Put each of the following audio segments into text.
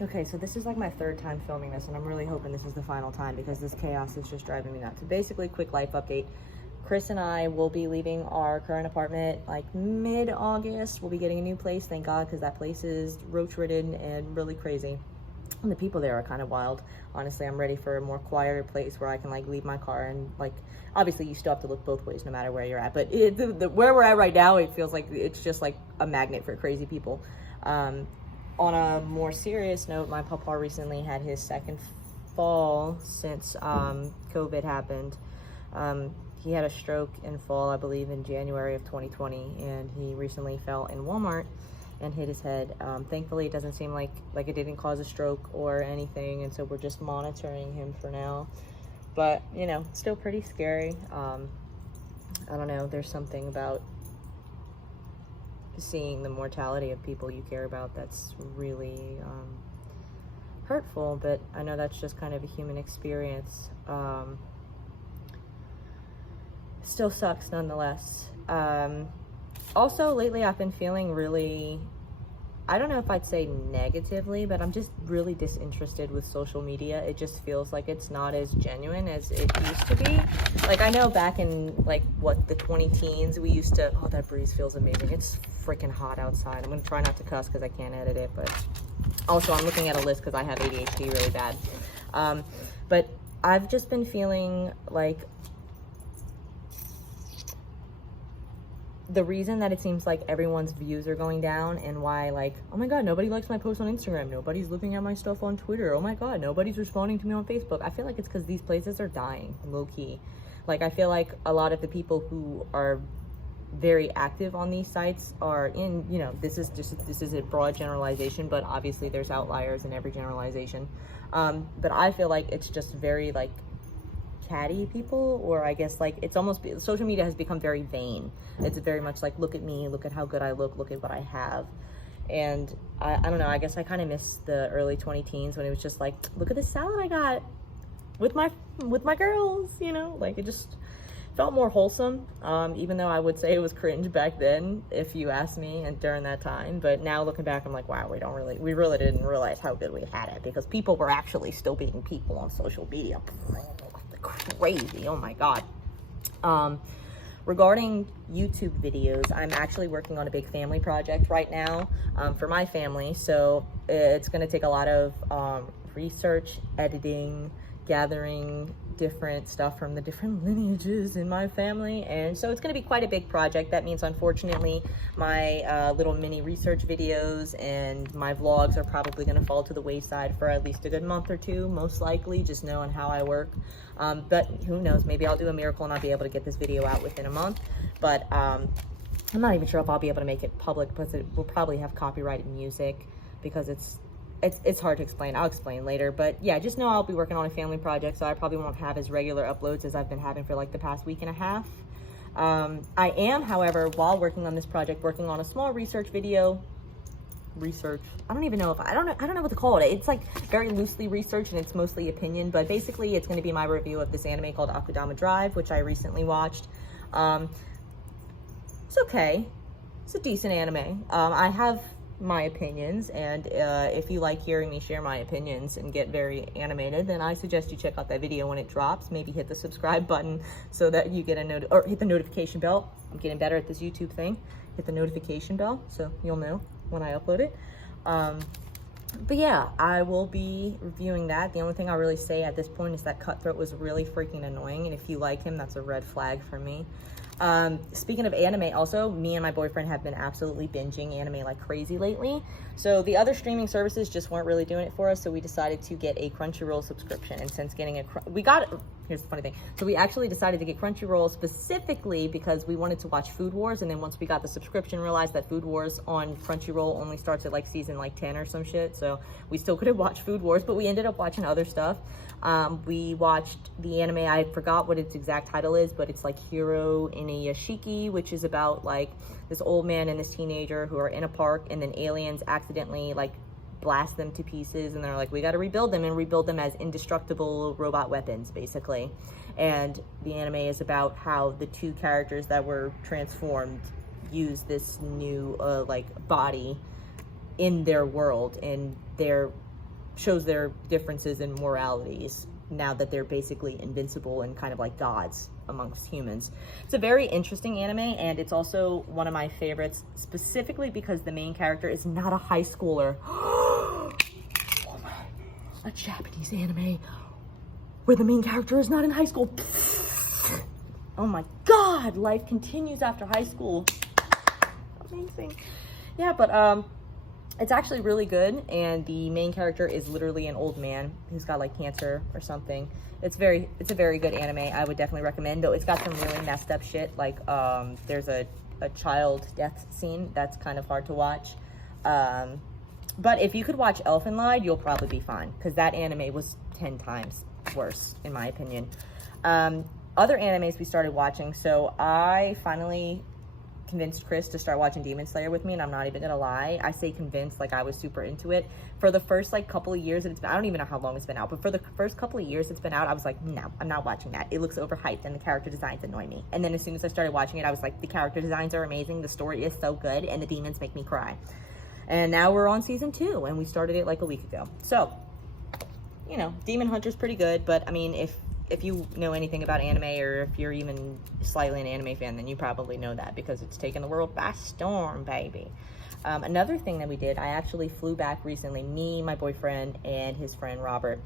Okay, so this is like my third time filming this, and I'm really hoping this is the final time because this chaos is just driving me nuts. So basically, quick life update. Chris and I will be leaving our current apartment like mid-August. We'll be getting a new place, thank God, because that place is roach-ridden and really crazy. And the people there are kind of wild. Honestly, I'm ready for a more quieter place where I can like leave my car and like, obviously you still have to look both ways no matter where you're at. But where we're at right now, it feels like it's just like a magnet for crazy people. On a more serious note, my papa recently had his second fall since COVID happened. He had a stroke and fall, I believe, in January of 2020, and he recently fell in Walmart and hit his head. Thankfully, it doesn't seem like it didn't cause a stroke or anything, and so we're just monitoring him for now. But, you know, still pretty scary. I don't know, there's something about seeing the mortality of people you care about that's really hurtful, but I know that's just kind of a human experience. Still sucks nonetheless. Also, lately I've been feeling really, I don't know if I'd say negatively, but I'm just really disinterested with social media. It just feels like it's not as genuine as it used to be. Like, I know back in, like, what, the 20-teens, we used to, oh, that breeze feels amazing. It's freaking hot outside. I'm gonna try not to cuss because I can't edit it, but also I'm looking at a list because I have ADHD really bad. But I've just been feeling like the reason that it seems like everyone's views are going down and why, like, oh my God, nobody likes my post on Instagram. Nobody's looking at my stuff on Twitter. Oh my God, nobody's responding to me on Facebook. I feel like it's because these places are dying, low key. Like, I feel like a lot of the people who are very active on these sites are in, you know, this is a broad generalization, but obviously there's outliers in every generalization. But I feel like it's just very, like, catty people, or I guess like it's almost, social media has become very vain. It's very much like, look at me, look at how good I look at what I have. And I don't know, I guess I kind of miss the early 20-teens when it was just like, look at this salad I got with my girls, you know, like it just felt more wholesome, even though I would say it was cringe back then if you asked me, and during that time. But now looking back, I'm like, wow, we really didn't realize how good we had it, because people were actually still being people on social media. Crazy, oh my God. Regarding YouTube videos, I'm actually working on a big family project right now for my family. So it's going to take a lot of research, editing, gathering different stuff from the different lineages in my family, and so it's going to be quite a big project. That means, unfortunately, my little mini research videos and my vlogs are probably going to fall to the wayside for at least a good month or two, most likely, just knowing how I work. But who knows, maybe I'll do a miracle and I'll be able to get this video out within a month. But I'm not even sure if I'll be able to make it public, because it will probably have copyrighted music, because it's hard to explain. I'll explain later. But yeah, just know I'll be working on a family project, so I probably won't have as regular uploads as I've been having for like the past week and a half. I am, however, while working on this project, working on a small research video. I don't even know if I don't know what to call it. It's like very loosely research and it's mostly opinion, but basically it's going to be my review of this anime called Akudama Drive, which I recently watched. It's okay. It's a decent anime. I have my opinions, and if you like hearing me share my opinions and get very animated, then I suggest you check out that video when it drops. Maybe hit the subscribe button so that you get or hit the notification bell. I'm getting better at this YouTube thing. Hit the notification bell so you'll know when I upload it. But yeah, I will be reviewing that. The only thing I'll really say at this point is that Cutthroat was really freaking annoying, and if you like him, that's a red flag for me. Speaking of anime, also, me and my boyfriend have been absolutely binging anime like crazy lately. So the other streaming services just weren't really doing it for us, so we decided to get a Crunchyroll subscription. And since getting here's the funny thing. So we actually decided to get Crunchyroll specifically because we wanted to watch Food Wars, and then once we got the subscription, realized that Food Wars on Crunchyroll only starts at like season like 10 or some shit, so we still couldn't watch Food Wars, but we ended up watching other stuff. We watched the anime, I forgot what its exact title is, but it's like Hiro Inuyashiki, which is about like this old man and this teenager who are in a park, and then aliens accidentally like blast them to pieces, and they're like, we got to rebuild them, and rebuild them as indestructible robot weapons, basically. And the anime is about how the two characters that were transformed use this new like body in their world, and they're shows their differences in moralities now that they're basically invincible and kind of like gods amongst humans. It's a very interesting anime, and it's also one of my favorites, specifically because the main character is not a high schooler. A Japanese anime where the main character is not in high school. Oh my god, life continues after high school. Amazing. Yeah, but it's actually really good, and the main character is literally an old man who's got like cancer or something. It's a very good anime. I would definitely recommend, though it's got some really messed up shit. Like there's a child death scene that's kind of hard to watch. But if you could watch Elfenlied, you'll probably be fine, because that anime was 10 times worse, in my opinion. Other animes we started watching, so I finally convinced Chris to start watching Demon Slayer with me, and I'm not even gonna lie, I say convinced like I was super into it. For the first like couple of years that it's been, I don't even know how long it's been out, but for the first couple of years it's been out, I was like, no, I'm not watching that. It looks overhyped and the character designs annoy me. And then as soon as I started watching it, I was like, the character designs are amazing, the story is so good, and the demons make me cry. And now we're on season 2, and we started it like a week ago. So, you know, Demon Hunter's pretty good, but I mean, if you know anything about anime, or if you're even slightly an anime fan, then you probably know that, because it's taken the world by storm, baby. Another thing that we did, I actually flew back recently. Me, my boyfriend, and his friend Robert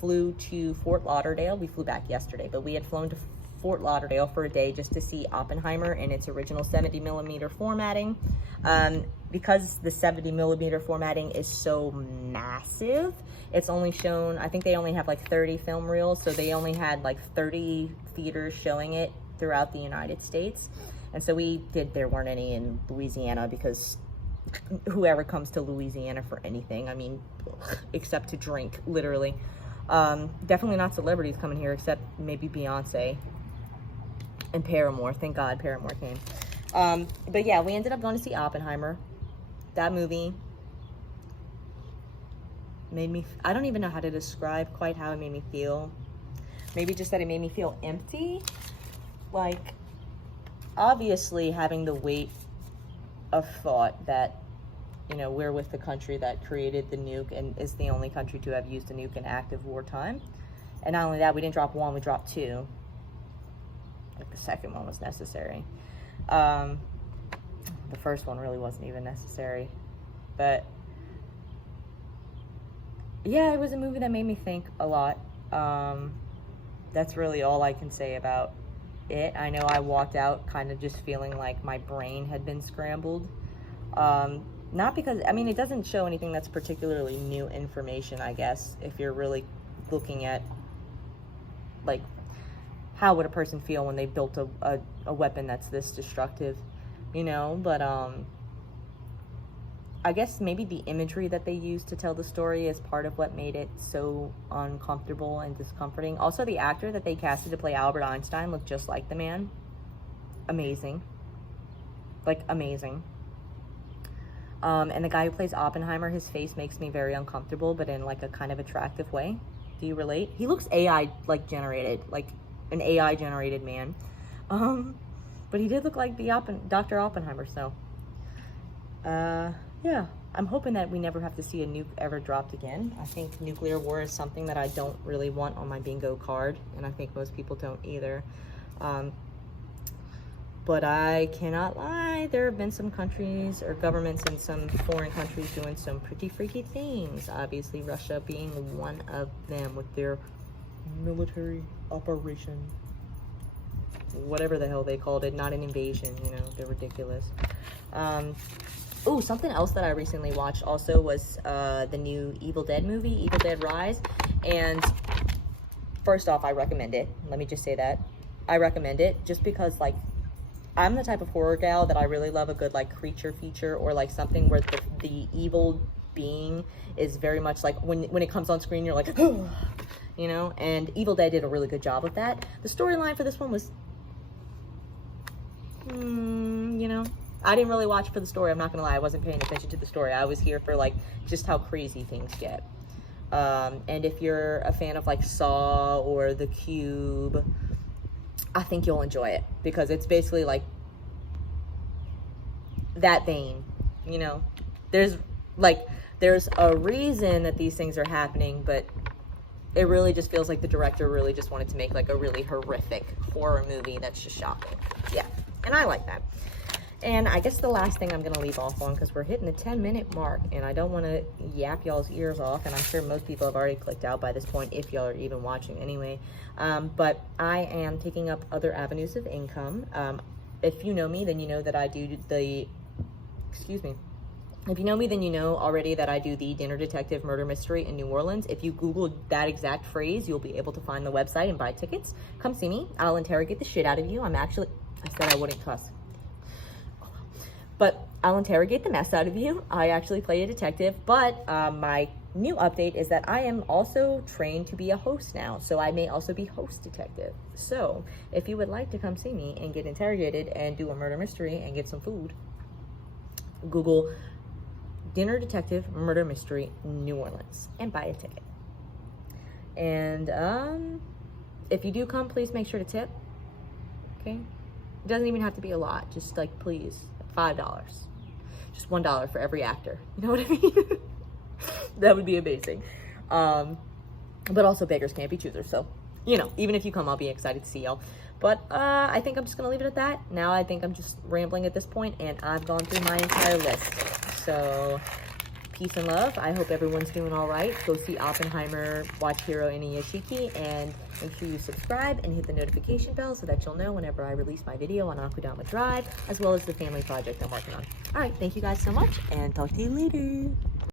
flew to Fort Lauderdale. We flew back yesterday, but we had flown to Fort Lauderdale for a day just to see Oppenheimer in its original 70mm formatting. Because the 70mm formatting is so massive, it's only shown, I think they only have like 30 film reels, so they only had like 30 theaters showing it throughout the United States. And so there weren't any in Louisiana, because whoever comes to Louisiana for anything, I mean, except to drink, literally. Definitely not celebrities coming here, except maybe Beyonce and Paramore. Thank God Paramore came. But yeah, we ended up going to see Oppenheimer. That movie made me, I don't even know how to describe quite how it made me feel. Maybe just that it made me feel empty. Like, obviously having the weight of thought that, you know, we're with the country that created the nuke and is the only country to have used a nuke in active wartime. And not only that, we didn't drop one, we dropped 2. Like, the second one was necessary. The first one really wasn't even necessary. But yeah, it was a movie that made me think a lot. That's really all I can say about it. I know I walked out kind of just feeling like my brain had been scrambled. Not because, I mean, it doesn't show anything that's particularly new information, I guess, if you're really looking at, like, how would a person feel when they built a weapon that's this destructive, you know? But I guess maybe the imagery that they used to tell the story is part of what made it so uncomfortable and discomforting. Also, the actor that they casted to play Albert Einstein looked just like the man. Amazing. Like, amazing. And the guy who plays Oppenheimer, his face makes me very uncomfortable, but in like a kind of attractive way. Do you relate? He looks AI like generated, like an AI generated man. But he did look like the Dr. Oppenheimer, so yeah, I'm hoping that we never have to see a nuke ever dropped again. I think nuclear war is something that I don't really want on my bingo card, and I think most people don't either. But I cannot lie, there have been some countries or governments in some foreign countries doing some pretty freaky things. Obviously, Russia being one of them with their military operation. Whatever the hell they called it, not an invasion, you know, they're ridiculous. Oh, something else that I recently watched also was the new Evil Dead movie, Evil Dead Rise. And first off, I recommend it. Let me just say that. I recommend it just because, like, I'm the type of horror gal that I really love a good, like, creature feature, or like something where the evil being is very much like, when it comes on screen, you're like, oh, you know? And Evil Dead did a really good job with that. The storyline for this one was, you know, I didn't really watch for the story. I'm not gonna lie, I wasn't paying attention to the story. I was here for, like, just how crazy things get. And if you're a fan of, like, Saw or The Cube, I think you'll enjoy it, because it's basically like that vein, you know? There's, like, There's a reason that these things are happening, but it really just feels like the director really just wanted to make like a really horrific horror movie that's just shocking. Yeah, and I like that. And I guess the last thing I'm going to leave off on, because we're hitting the 10-minute mark, and I don't want to yap y'all's ears off, and I'm sure most people have already clicked out by this point, if y'all are even watching anyway. But I am taking up other avenues of income. If you know me, then you know that I do the, excuse me. If you know me, then you know already that I do the Dinner Detective Murder Mystery in New Orleans. If you Google that exact phrase, you'll be able to find the website and buy tickets. Come see me. I'll interrogate the shit out of you. I said I wouldn't cuss. But I'll interrogate the mess out of you. I actually play a detective, but my new update is that I am also trained to be a host now. So I may also be host detective. So if you would like to come see me and get interrogated and do a murder mystery and get some food, Google Dinner Detective Murder Mystery New Orleans and buy a ticket. And if you do come, please make sure to tip. Okay? It doesn't even have to be a lot. Just like, please. $5, just $1 for every actor. You know what I mean? That would be amazing. But also beggars can't be choosers. So, you know, even if you come, I'll be excited to see y'all. But I think I'm just gonna leave it at that. Now I think I'm just rambling at this point, and I've gone through my entire list. So peace and love. I hope everyone's doing all right. Go see Oppenheimer, watch Hiro Inuyashiki, and make sure you subscribe and hit the notification bell so that you'll know whenever I release my video on Akudama Drive, as well as the family project I'm working on. All right, thank you guys so much, and talk to you later.